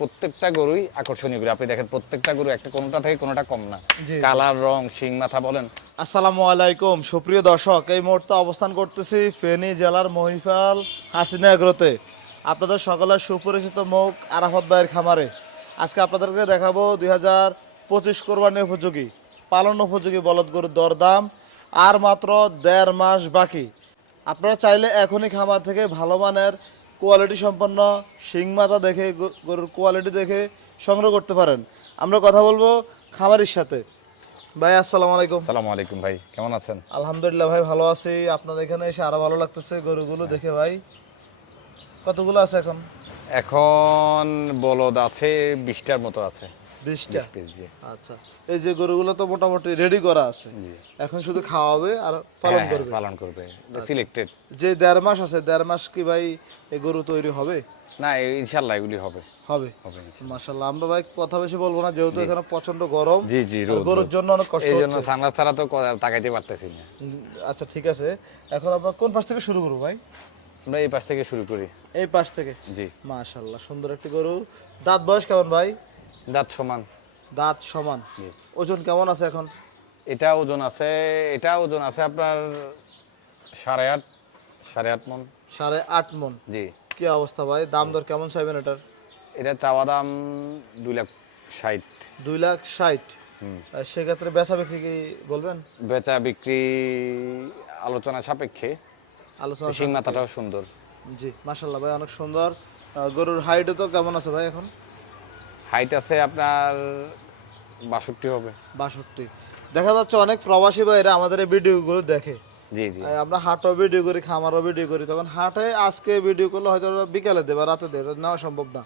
প্রত্যেকটা গরুই আকর্ষণীয় গরু। আপনি দেখেন প্রত্যেকটা গরু একটা কোনোটা থেকে কোনোটা কম না। কালার রং শিং মাথা বলেন। আসসালামু আলাইকুম সুপ্রিয় দর্শক এই মুহূর্তে অবস্থান করতেছি ফেনী জেলার মহিফাল হাসিনা এগ্রোতে। আপনাদের সকলের সুপরিচিত মুখ আরাফত ভাইয়ের খামারে। আজকে আপনাদেরকে দেখাবো দুই হাজার পঁচিশ কোরবানি উপযোগী পালন উপযোগী বলদ গরুর দরদাম আর মাত্র দেড় মাস বাকি। আপনারা চাইলে এখনই খামার থেকে ভালো মানের কোয়ালিটি সম্পন্ন শিং মাথা দেখে গরুর কোয়ালিটি দেখে সংগ্রহ করতে পারেন। আমরা কথা বলব খামারির সাথে। ভাই আসসালামু আলাইকুম। সালামু আলাইকুম ভাই কেমন আছেন? আলহামদুলিল্লাহ ভাই ভালো আছি। আপনার এখানে এসে আরও ভালো লাগতেছে গরুগুলো দেখে ভাই। কতগুলো আছে এখন? এখন বলদ আছে বিশটার মতো আছে। বিশটা? আচ্ছা এই যে গরুগুলো তো মোটামুটি রেডি করা আছে। এখন শুধু খাওয়াবে আর পালন হ্যাঁ, হ্যাঁ, করবে? পালন করবে। সিলেক্টেড যে দেড় মাস আছে দেড় মাস কি ভাই এই গরু তৈরি হবে? না ইনশাল্লাহ এগুলি হবে। হবে? মাশাল্লাহ আমরা ভাই কথা বেশি বলব না যেহেতু এখানে প্রচণ্ড গরম জি জি গরুর জন্য অনেক কষ্ট এই জন্য হচ্ছে। সানগ্লাস ছাড়া তো তাকাইতে পারতেছি না। আচ্ছা ঠিক আছে। এখন আমরা কোন পাশ থেকে শুরু করব ভাই? আমরা এই পাশ থেকে শুরু করি। এই পাশ থেকে? জি। মাশাল্লাহ সুন্দর একটি গরু। দাঁত বয়স কেমন ভাই? দাঁত সমান। দাঁত সমান। ওজন কেমন আছে এখন? এটা ওজন আছে এটা ওজন আছে আপনার সাড়ে আট সাড়ে আট মন। সাড়ে আট মন। জি। কি অবস্থা ভাই? দাম দর কেমন চাইবেন এটার? এটা চাওয়া দাম দুই লাখ ষাট। দুই লাখ ষাট। সেক্ষেত্রে বেচা বিক্রি কি বলবেন? বেচা বিক্রি আলোচনা সাপেক্ষে। আলোচনা শিং মাথাটাও সুন্দর। জি মাশাল্লাহ ভাই অনেক সুন্দর। গরুর হাইটও তো কেমন আছে ভাই এখন? হাইট আছে আপনার বাষট্টি হবে। বাষট্টি। দেখা যাচ্ছে অনেক প্রবাসী ভাইরা আমাদের এই ভিডিওগুলো দেখে। জি জি। আমরা হাটও ভিডিও করি খামারও ভিডিও করি তখন হাটে আজকে ভিডিও করলে হয়তো বিকালে দেবে রাতে দেবে নেওয়া সম্ভব না।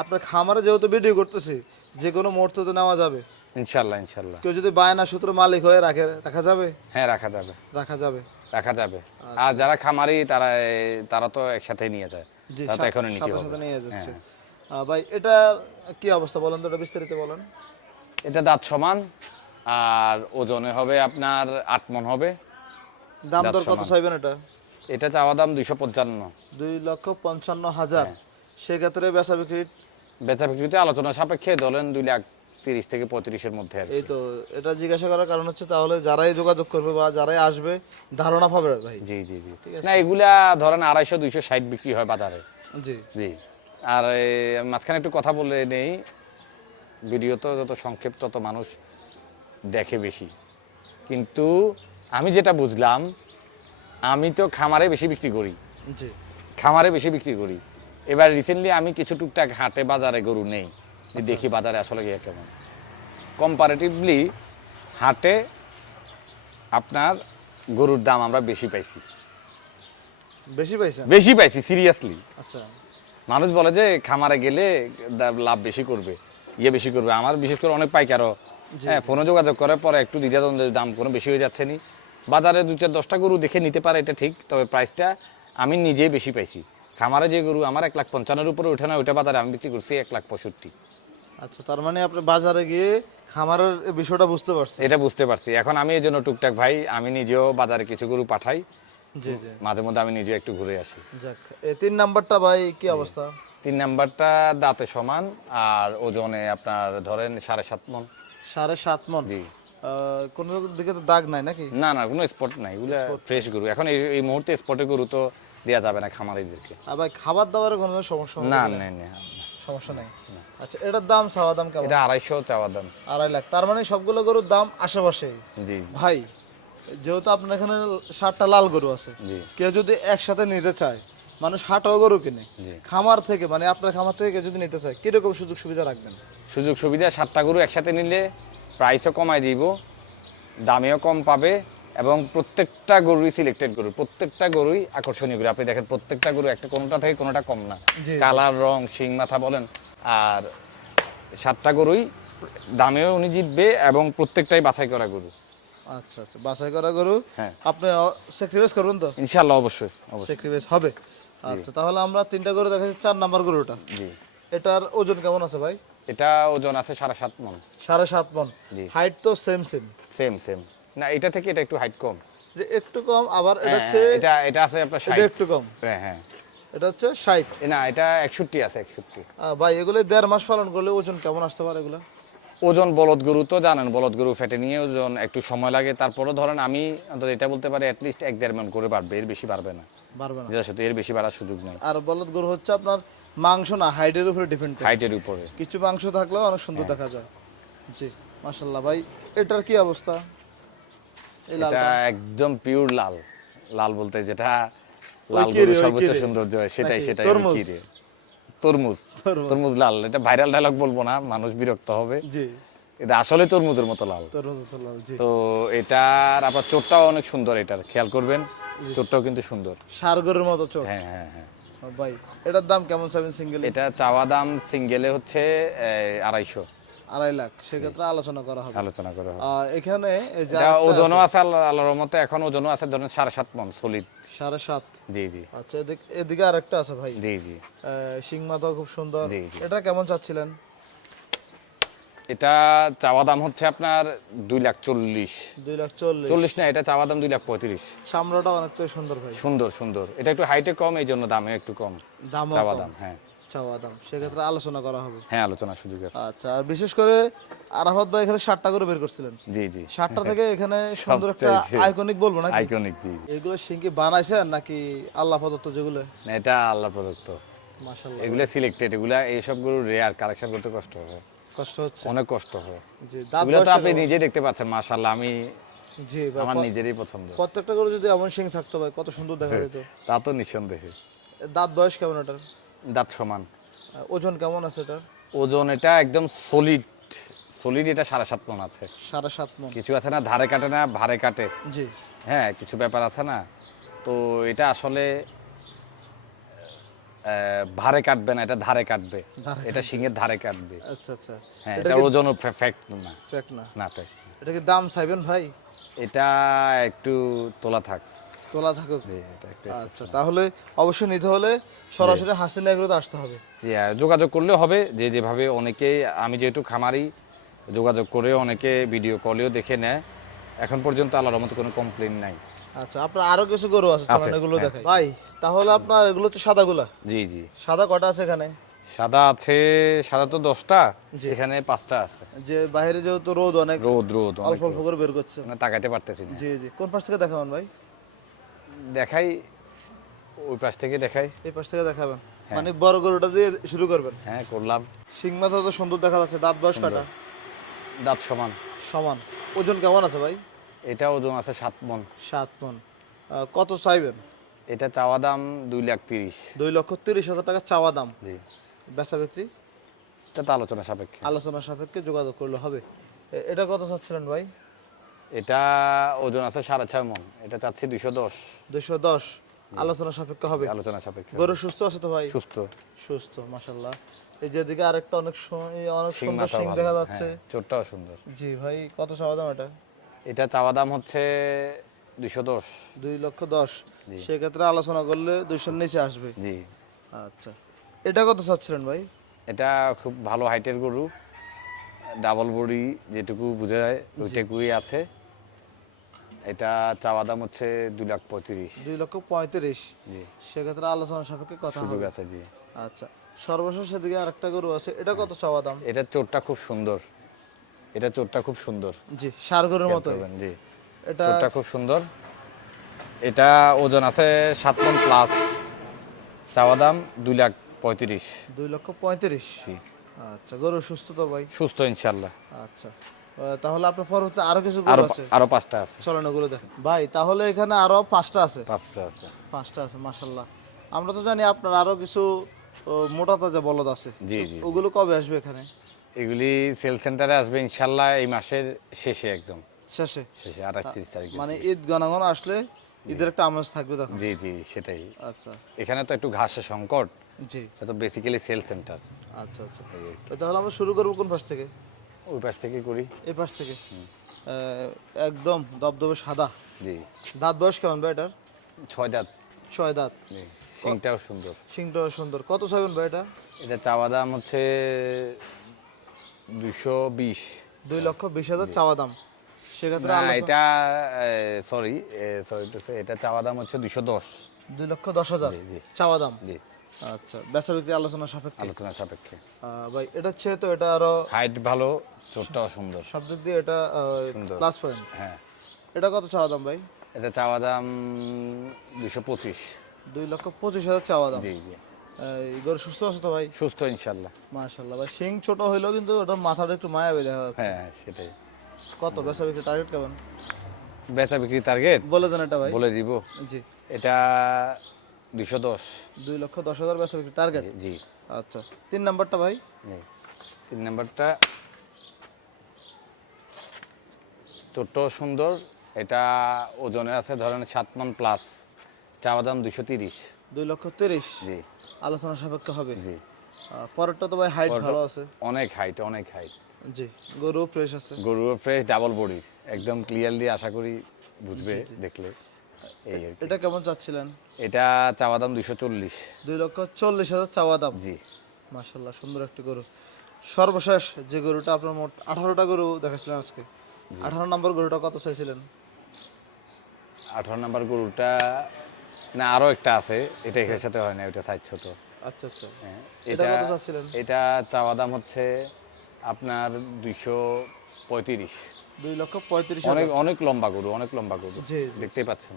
আপনার খামারে যেহেতু ভিডিও করতেছি যে কোনো মুহূর্তে তো নেওয়া যাবে। ইনশাল্লাহ ইনশাল্লাহ। কেউ যদি বায়না সূত্র মালিক হয়ে রাখে রাখা যাবে? হ্যাঁ রাখা যাবে। রাখা যাবে। রাখা যাবে। আর যারা খামারি তারা তারা তো একসাথে নিয়ে যায়। তারা তো এখনও নিতে হবে নিয়ে যাচ্ছে। হ্যাঁ। ভাই এটার কি অবস্থা বলেন তো এটা বিস্তারিত বলেন। এটা দাঁত সমান আর ওজনে হবে আপনার আট মন হবে। দাম দর কত চাইবেন এটা? এটা চাওয়া দাম দুইশো পঞ্চান্ন। দুই লক্ষ পঞ্চান্ন হাজার। হ্যাঁ। সেক্ষেত্রে বেচা বিক্রি? বেচা বিক্রিতে আলোচনা সাপেক্ষে ধরেন দুই লাখ তিরিশ থেকে পঁয়ত্রিশের মধ্যে এই তো এটা জিজ্ঞাসা করার কারণ হচ্ছে তাহলে যারাই যোগাযোগ করবে বা যারাই আসবে ধারণা পাবে ভাই। জি জি জি। ঠিক আছে। না এগুলা ধরেন আড়াইশো দুইশো ষাট বিক্রি হয় বাজারে। জি। জি। আর মাঝখানে একটু কথা বলে নেই। ভিডিও তো যত সংক্ষেপ তত মানুষ দেখে বেশি। কিন্তু আমি যেটা বুঝলাম আমি তো খামারে বেশি বিক্রি করি। খামারে বেশি বিক্রি করি। এবার রিসেন্টলি আমি কিছু টুকটাক হাটে বাজারে গরু নেই। যে দেখি বাজারে আসলে গিয়ে কেমন। কম্পারেটিভলি হাটে আপনার গরুর দাম আমরা বেশি পাইছি। বেশি পাইছেন? বেশি পাইছি সিরিয়াসলি আচ্ছা। মানুষ বলে যে খামারে গেলে লাভ বেশি করবে ইয়ে বেশি করবে। আমার বিশেষ করে অনেক পাইকারও হ্যাঁ ফোনে যোগাযোগ করে পরে একটু দ্বিধাদ্বন্দ্বের দাম কোনো বেশি হয়ে যাচ্ছে নি। বাজারে দু চার দশটা গরু দেখে নিতে পারে এটা ঠিক তবে প্রাইসটা আমি নিজেই বেশি পাইছি। খামারে যে গরু আমার এক লাখ পঞ্চান্নের উপরে ওঠে না ওইটা বাজারে আমি বিক্রি করছি এক লাখ পঁয়ষট্টি। আচ্ছা তার মানে আপনি বাজারে গিয়ে খামারের বিষয়টা বুঝতে পারছি এটা বুঝতে পারছি। এখন আমি এই জন্য টুকটাক ভাই আমি নিজেও বাজারে কিছু গরু পাঠাই। মাঝে মধ্যে আমি নিজে একটু ঘুরে আসি। যাক এই তিন নাম্বারটা ভাই কি অবস্থা? তিন নাম্বারটা দাঁতে সমান আর ওজনে আপনার ধরেন সাড়ে সাত মন। সাড়ে সাত মন? জি। কোনো দিকে তো দাগ নাই নাকি? না না কোনো স্পট নাই এগুলো ফ্রেশ গরু। এখন এই মুহূর্তে স্পটে গরু তো দেওয়া যাবে না খামারিদেরকে। আর ভাই খাবার দাবারের কোনো সমস্যা না না না। সমস্যা নাই? আচ্ছা এটার দাম চাওয়া দাম কেমন? এটা আড়াইশো চাওয়া দাম। আড়াই লাখ। তার মানে সবগুলো গরুর দাম আশেপাশে জি। ভাই যেহেতু আপনার এখানে ষাটটা লাল গরু আছে কেউ যদি একসাথে নিতে চায় মানুষ হাটও গরু কিনে। খামার থেকে মানে আপনার খামার থেকে কেউ যদি নিতে চায় কীরকম সুযোগ সুবিধা রাখবেন? সুযোগ সুবিধা সাতটা গরু একসাথে নিলে প্রাইসও কমায় দিব দামেও কম পাবে এবং প্রত্যেকটা গরুই সিলেক্টেড গরু প্রত্যেকটা গরুই আকর্ষণীয় গরু। আপনি দেখেন প্রত্যেকটা গরু একটা কোনোটা থেকে কোনোটা কম না। কালার রং শিং মাথা বলেন আর সাতটা গরুই দামেও উনি জিতবে এবং প্রত্যেকটাই বাছাই করা গরু। আচ্ছা আচ্ছা। বাছাই করা গরু হ্যাঁ। আপনি স্যাক্রিফাইস করবেন তো? ইনশাল্লাহ অবশ্যই স্যাক্রিফাইস হবে। আচ্ছা তাহলে আমরা তিনটা গরু দেখাচ্ছি চার নাম্বার গরুটা। জি। এটার ওজন কেমন আছে ভাই? এটা ওজন আছে সাড়ে সাত মন। সাড়ে সাত মন। হাইট তো সেম সেম সেম সেম না এটা থেকে এটা একটু হাইট কম। একটু কম আবার এটা হ্যাঁ, হচ্ছে এটা এটা আছে আপনার এটা ষাট। একটু কম। হ্যাঁ হ্যাঁ। এটা হচ্ছে ষাট। এ না এটা একষট্টি আছে একষট্টি। ভাই এগুলো দেড় মাস পালন করলে ওজন কেমন আসতে পারে এগুলো? ওজন বলদ গরু তো জানেন বলদ গরু ফেটে নিয়ে ওজন একটু সময় লাগে। তারপরে ধরেন আমি অন্তত এটা বলতে পারি অ্যাটলিস্ট এক দেড় মন করে বাড়বে এর বেশি বাড়বে না। যেটা সত্যি এর বেশি বাড়ার সুযোগ নেই। আর বলদ গরু হচ্ছে আপনার মাংস না হাইটের উপরে ডিপেন্ড হাইটের উপরে। কিছু মাংস থাকলেও অনেক সুন্দর হ্যাঁ। দেখা যায়। জি মাশাল্লাহ ভাই এটার কি অবস্থা? এটা একদম পিওর লাল। লাল বলতে যেটা লাল কি রে, গরুর সর্বোচ্চ সৌন্দর্য সেটাই সেটাই তরমুজ? তরমুজ। তরমুজ। লাল। এটা ভাইরাল ডায়লগ বলব না মানুষ বিরক্ত হবে। এটা আসলে তরমুজের মতো লাল। তো এটার আপনার চোটটাও অনেক সুন্দর এটার খেয়াল করবেন। চোটটাও কিন্তু সুন্দর। সারগরের মতো চোখ হ্যাঁ হ্যাঁ হ্যাঁ। ভাই এটার দাম কেমন চাবেন সিঙ্গেল এটা চাওয়া দাম সিঙ্গেলে হচ্ছে আড়াইশো। আড়াই লাখ সেক্ষেত্রে আলোচনা করা হবে। আলোচনা করে হবে। এখানে ওজনও আছে, আল্লাহর মতে এখন ওজনও আছে ধরেন সাড়ে সাত মন সলিড সাড়ে সাত? জি জি। আচ্ছা এদিকে আরেকটা আছে ভাই। জি জি। শিং মাথাও খুব সুন্দর। এটা কেমন চাচ্ছিলেন? এটা চাওয়া দাম হচ্ছে আপনার দুই লাখ চল্লিশ। দুই লাখ চল্লিশ। চল্লিশ না এটা চাওয়া দাম দুই লাখ পঁয়ত্রিশ। চামড়াটা অনেকটাই সুন্দর ভাই। সুন্দর সুন্দর। এটা একটু হাইটে কম এই জন্য দামে একটু কম। দামও চাওয়া। দাম হ্যাঁ। চাওয়া দাম সেক্ষেত্রে আলোচনা করা হবে। হ্যাঁ আলোচনার সুযোগ আছে। আচ্ছা আর বিশেষ করে আরাফাত ভাই এখানে ষাটটা করে বের করছিলেন। জি জি। ষাটটা থেকে এখানে সুন্দর একটা আইকনিক বলব নাকি? আইকনিক জি। এগুলো সিংকি বানাইছেন নাকি আল্লাহ প্রদত্ত যেগুলো? না, এটা আল্লাহ প্রদত্ত। মাশাল্লাহ এগুলা সিলেক্টেড এগুলা এইসব গরু রেয়ার কালেকশন করতে কষ্ট হয়। কষ্ট হচ্ছে। অনেক কষ্ট হয়। জি এগুলো তো আপনি নিজে দেখতে পাচ্ছেন মাশাল্লাহ আমি জি আমার নিজেরই পছন্দ। প্রত্যেকটা করে যদি এমন সিং থাকতো ভাই কত সুন্দর দেখা যেত। তা তো নিঃসন্দেহে। দাঁত বয়স কেমন এটার? দাঁত সমান। ওজন কেমন আছে এটার? ওজন এটা একদম সলিড সলিড এটা সাড়ে সাত মন আছে। সাড়ে সাত মন কিছু আছে না ধারে কাটে না ভারে কাটে। জি। হ্যাঁ কিছু ব্যাপার আছে না? তো এটা আসলে ভারে কাটবে না এটা ধারে কাটবে। এটা শিঙের ধারে কাটবে। আচ্ছা আচ্ছা। হ্যাঁ এটা এটা ওজন ফ্যাক্ট না। ফ্যাক না? না না। এটা কি দাম চাইবেন ভাই? এটা একটু তোলা থাক। তোলা থাকুক। একটু আচ্ছা তাহলে অবশ্যই নিতে হলে সরাসরি হাসিনা এগুলোতে আসতে হবে। হ্যাঁ, যোগাযোগ করলে হবে যে যেভাবে অনেকেই আমি যেহেতু খামারি যোগাযোগ করে অনেকে ভিডিও কলেও দেখে নেয়। এখন পর্যন্ত আল্লাহর মতো কোনো কমপ্লেন নাই। আচ্ছা আপনার আরও কিছু গরু আছে চলেন এগুলো হ্যাঁ। দেখাই। ভাই তাহলে আপনার এগুলো হচ্ছে সাদাগুলা? জি জি। সাদা কটা আছে এখানে? সাদা আছে সাদা তো দশটা। এখানে পাঁচটা আছে। যে বাইরে যেহেতু রোদ অনেক রোদ রোদ অল্প অল্প করে বের করছে। মানে তাকাইতে পারতেছি না। জি জি। কোন পাশ থেকে দেখাবেন ভাই? দেখাই ওই পাশ থেকে দেখাই। এই পাশ থেকে দেখাবেন? মানে বড় গরুটা দিয়ে শুরু করবেন? হ্যাঁ করলাম। শিং মাথা তো সুন্দর দেখা যাচ্ছে দাঁত বয়স কাটা দাঁত সমান। সমান। ওজন কেমন আছে ভাই? এটা ওজন আছে সাত মন। সাত মন। কত চাইবেন? এটা চাওয়া দাম দুই লাখ তিরিশ। দুই লক্ষ তিরিশ হাজার টাকা চাওয়া দাম। জি। বেচা বিক্রি? এটা তো আলোচনা সাপেক্ষে। আলোচনা সাপেক্ষে যোগাযোগ করলে হবে। এটা কত চাচ্ছিলেন ভাই? এটা ওজন আছে সাড়ে ছয় মন এটা চাচ্ছি দুইশো দশ। দুইশো দশ। আলোচনা সাপেক্ষ হবে। আলোচনা সাপেক্ষে গরু সুস্থ আছে তো ভাই? সুস্থ। সুস্থ মাশাল্লাহ এই যেদিকে আরেকটা অনেক সু- অনেক সুন্দর ভালো। দেখা যাচ্ছে। হ্যাঁ, চোরটাও সুন্দর। জি ভাই কত চাওয়া দাম এটা? এটা চাওয়া দাম হচ্ছে দুইশো দশ। দুই লক্ষ দশ। সেক্ষেত্রে আলোচনা করলে দুইশোর নিচে আসবে। জি। আচ্ছা। এটা কত চাচ্ছিলেন ভাই? এটা খুব ভালো হাইটের গরু। ডাবল বডি যেটুকু বোঝা যায় ওইটুকুই আছে। এটা চাওয়া দাম হচ্ছে দুই লাখ পঁয়ত্রিশ। দুই লক্ষ পঁয়ত্রিশ। জি। সেক্ষেত্রে আলোচনা সাপেক্ষে কথা সুযোগ হবে। আছে জি। আচ্ছা সর্বশেষ সেদিকে আরেকটা গরু আছে এটা কত চাওয়া দাম? এটা চোরটা খুব সুন্দর। এটা চোরটা খুব সুন্দর। জি সার গরুর মতো জি। এটা চোরটা খুব সুন্দর। এটা ওজন আছে সাত মন প্লাস চাওয়া দাম দুই লাখ পঁয়ত্রিশ। দুই লক্ষ পঁয়ত্রিশ। জি। আচ্ছা গরু সুস্থ তো ভাই? সুস্থ ইনশাল্লাহ আচ্ছা। তাহলে আপনার পরবর্তী আরও কিছু গরু আছে। আরও পাঁচটা আছে। চলেন ওগুলো দেখেন। ভাই তাহলে এখানে আরও পাঁচটা আছে। পাঁচটা আছে। পাঁচটা আছে মাশাল্লাহ আমরা তো জানি আপনার আরও কিছু মোটা তাজা বলদ আছে। জি জি ওগুলো কবে আসবে এখানে? এগুলি সেল সেন্টারে আসবে ইনশাল্লাহ এই মাসের শেষে একদম। শেষে? শেষে আঠাশ তিরিশ তারিখে মানে ঈদ গণাগণ আসলে ঈদের একটা আমেজ থাকবে তখন। জি জি সেটাই। আচ্ছা। এখানে তো একটু ঘাসের সংকট। জি। এটা তো বেসিক্যালি সেল সেন্টার আচ্ছা আচ্ছা। তাহলে আমরা শুরু করব কোন পাশ থেকে? ওই পাশ থেকে করি। এই পাশ থেকে? একদম দবদবে সাদা। জি। দাঁত বয়স কেমন ভাই এটার? ছয় দাঁত। ছয় দাঁত। সিংটাও সুন্দর। সিংটাও সুন্দর। কত চাইবেন ভাই এটা? এটা চাওয়া দাম হচ্ছে দুশো বিশ। দুই লক্ষ বিশ হাজার চাওয়া দাম। সেক্ষেত্রে এটা সরি সরি এটা চাওয়া দাম হচ্ছে দুশো দশ। দুই লক্ষ দশ হাজার। চাওয়া দাম। জি। আচ্ছা বেচা বিক্রি আলোচনা সাপেক্ষে? আলোচনা সাপেক্ষে। ভাই এটা হচ্ছে তো এটা আরও হাইট ভালো চোরটাও সুন্দর। সব দিক দিয়ে এটা প্লাস পয়েন্ট হ্যাঁ। এটা কত চাওয়া দাম ভাই? এটা চাওয়া দাম দুশো পঁচিশ। দুই লক্ষ পঁচিশ হাজার চাওয়া দাম। জি জি। গরু সুস্থ আছে তো ভাই? সুস্থ ইনশাল্লাহ মাশাল্লাহ ভাই শিং ছোট হইলেও কিন্তু ওটা মাথাটা একটু মায়াবী দেখা যাচ্ছে। হ্যাঁ হ্যাঁ, সেটাই। কত বেচা বিক্রি টার্গেট কেমন? বেচা বিক্রি টার্গেট বলে দেন এটা ভাই। বলে দিব। জি। এটা দুশো দশ। দুই লক্ষ দশ হাজার বিক্রি টার্গেট জি আচ্ছা তিন নাম্বারটা ভাই? তিন নাম্বারটা ছোট্ট সুন্দর এটা ওজনে আছে ধরেন সাত মন প্লাস চাওয়া দাম দুশো তিরিশ। দুই লক্ষ তিরিশ? জি। আলোচনা সাপেক্ষে হবে। জি। পরেরটা তো ভাই হাইট ভালো আছে। অনেক হাইট অনেক হাইট জি গরু ফ্রেশ আছে। গরুর ফ্রেশ ডাবল বডির একদম ক্লিয়ারলি আশা করি বুঝবে দেখলে। এই এটা কেমন চাচ্ছিলেন? এটা চাওয়া দাম দুশো চল্লিশ। দুই লক্ষ চল্লিশ হাজার চাওয়া দাম। জি। মাশাল্লাহ সুন্দর একটি গরু। সর্বশেষ যে গরুটা আপনার মোট আঠারোটা গরু আজকে। আঠারো নম্বর গরুটা কত চাইছিলেন? আঠারো নাম্বার গরুটা না আরও একটা আছে। এটা এর সাথে হয় না এটা সাইজ ছোট। আচ্ছা আচ্ছা। হ্যাঁ, এটা এটা কত চাচ্ছিলেন? এটা চাওয়া দাম হচ্ছে আপনার দুইশো পঁয়ত্রিশ। দুই লক্ষ পঁয়ত্রিশ অনেক অনেক লম্বা গরু অনেক লম্বা গরু। জি দেখতেই পাচ্ছেন।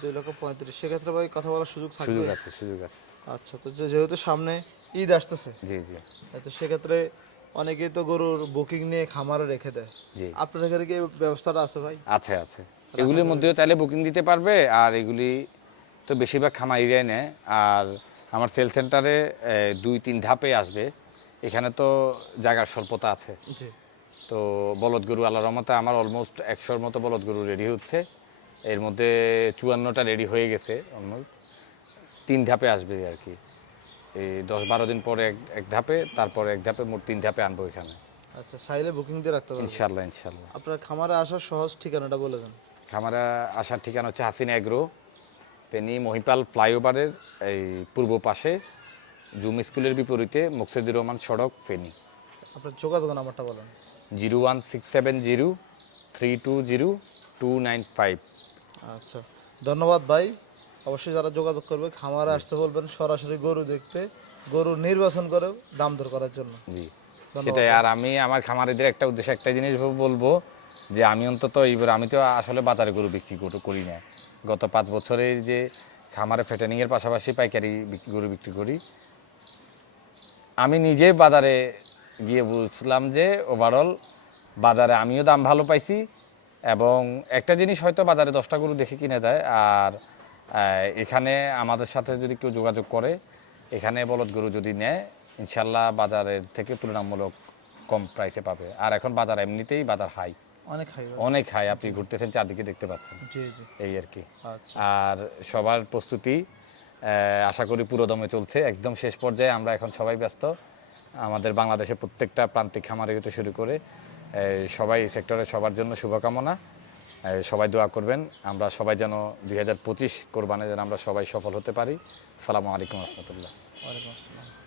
দুই লক্ষ পঁয়ত্রিশ সেক্ষেত্রে ভাই কথা বলার সুযোগ থাকবে? সুযোগ আছে সুযোগ আছে। আচ্ছা তো যেহেতু সামনে ঈদ আসতেছে জি জি। তো সেক্ষেত্রে অনেকেই তো গরুর বুকিং নিয়ে খামারে রেখে দেয়। জি। আপনার এখানে কি ব্যবস্থাটা আছে ভাই? আছে আছে। এগুলির মধ্যেও চাইলে বুকিং দিতে পারবে আর এগুলি তো বেশিরভাগ খামারিরাই নেয়। আর আমার সেল সেন্টারে দুই তিন ধাপে আসবে। এখানে তো জায়গার স্বল্পতা আছে। জি। তো বলদ গরু আল্লাহ রহমতে আমার অলমোস্ট একশোর মতো বলদ গরু রেডি হচ্ছে। এর মধ্যে চুয়ান্নটা রেডি হয়ে গেছে অলমোস্ট তিন ধাপে আসবে আর কি এই দশ বারো দিন পরে এক এক ধাপে তারপরে এক ধাপে মোট তিন ধাপে আনব এখানে। আচ্ছা চাইলে বুকিং দিয়ে রাখতে পারবেন? ইনশাল্লাহ ইনশাল্লাহ। আপনার খামারে আসার সহজ ঠিকানাটা বলে দেন। খামারা আসার ঠিকানা হচ্ছে হাসিন এগ্রো পেনি মহিপাল ফ্লাইওভারের এই পূর্ব পাশে জুম স্কুলের বিপরীতে মুকসেদুর রহমান সড়ক ফেনী। আপনার যোগাযোগ নাম্বারটা বলেন। Zero one six seven zero three two zero two nine five. আচ্ছা ধন্যবাদ ভাই। অবশ্যই যারা যোগাযোগ করবে খামারে আসতে বলবেন সরাসরি গরু দেখতে গরু নির্বাচন করে দাম দর করার জন্য। জি সেটাই। আর আমি আমার খামারিদের একটা উদ্দেশ্যে একটা জিনিস বলব যে আমি অন্তত এইবার আমি তো আসলে বাজারে গরু বিক্রি করি- করি না। গত পাঁচ বছরে যে খামারে ফেটানিংয়ের পাশাপাশি পাইকারি গরু বিক্রি করি। আমি নিজে বাজারে গিয়ে বুঝলাম যে ওভারঅল বাজারে আমিও দাম ভালো পাইছি এবং একটা জিনিস হয়তো বাজারে দশটা গরু দেখে কিনে যায় আর এখানে আমাদের সাথে যদি কেউ যোগাযোগ করে এখানে বলদ গরু যদি নেয় ইনশাল্লাহ বাজারের থেকে তুলনামূলক কম প্রাইসে পাবে। আর এখন বাজার এমনিতেই বাজার হাই অনেক ভাই। অনেক হাই আপনি ঘুরতেছেন চারদিকে দেখতে পাচ্ছেন। এই আর কি। আচ্ছা। আর সবার প্রস্তুতি আশা করি পুরোদমে চলছে। একদম শেষ পর্যায়ে আমরা এখন সবাই ব্যস্ত। আমাদের বাংলাদেশের প্রত্যেকটা প্রান্তিক খামারে হতে শুরু করে সবাই সেক্টরে সবার জন্য শুভকামনা। সবাই দোয়া করবেন, আমরা সবাই যেন দুই হাজার পঁচিশ কোরবানে যেন আমরা সবাই সফল হতে পারি। সালামু আলাইকুম রহমতুল্লাহ। ওয়ালাইকুম আসসালাম।